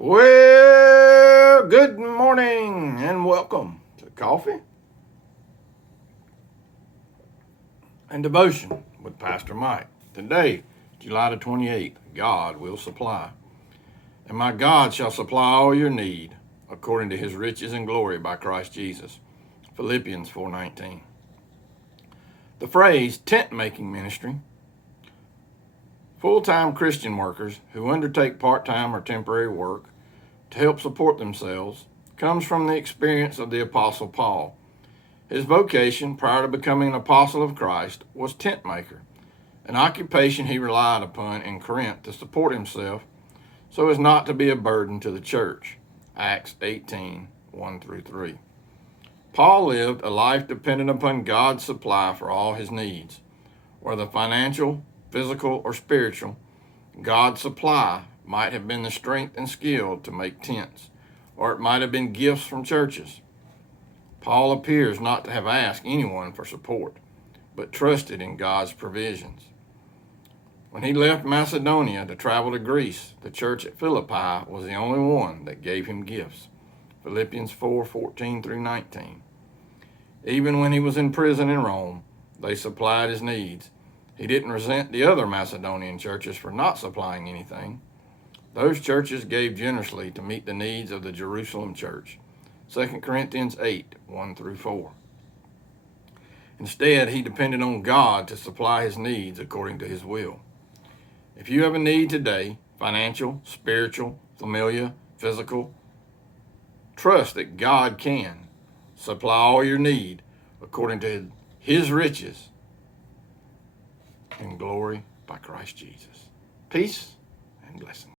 Well, good morning and welcome to Coffee and Devotion with Pastor Mike. Today, July the 28th, God will supply. And my God shall supply all your need according to his riches and glory by Christ Jesus. Philippians 4:19. The phrase tent-making ministry, full-time Christian workers who undertake part-time or temporary work to help support themselves, comes from the experience of the Apostle Paul. His vocation prior to becoming an apostle of Christ was tent maker, an occupation he relied upon in Corinth to support himself so as not to be a burden to the church. Acts 18:1-3. Paul lived a life dependent upon God's supply for all his needs, whether financial, physical, or spiritual. God's supply might have been the strength and skill to make tents, or it might have been gifts from churches. Paul appears not to have asked anyone for support, but trusted in God's provisions. When he left Macedonia to travel to Greece, the church at Philippi was the only one that gave him gifts. Philippians 4:14-19. Even when he was in prison in Rome, they supplied his needs. He didn't resent the other Macedonian churches for not supplying anything. Those churches gave generously to meet the needs of the Jerusalem church. 2 Corinthians 8:1-4. Instead, he depended on God to supply his needs according to his will. If you have a need today, financial, spiritual, familiar, physical, trust that God can supply all your need according to his riches in glory by Christ Jesus. Peace and blessings.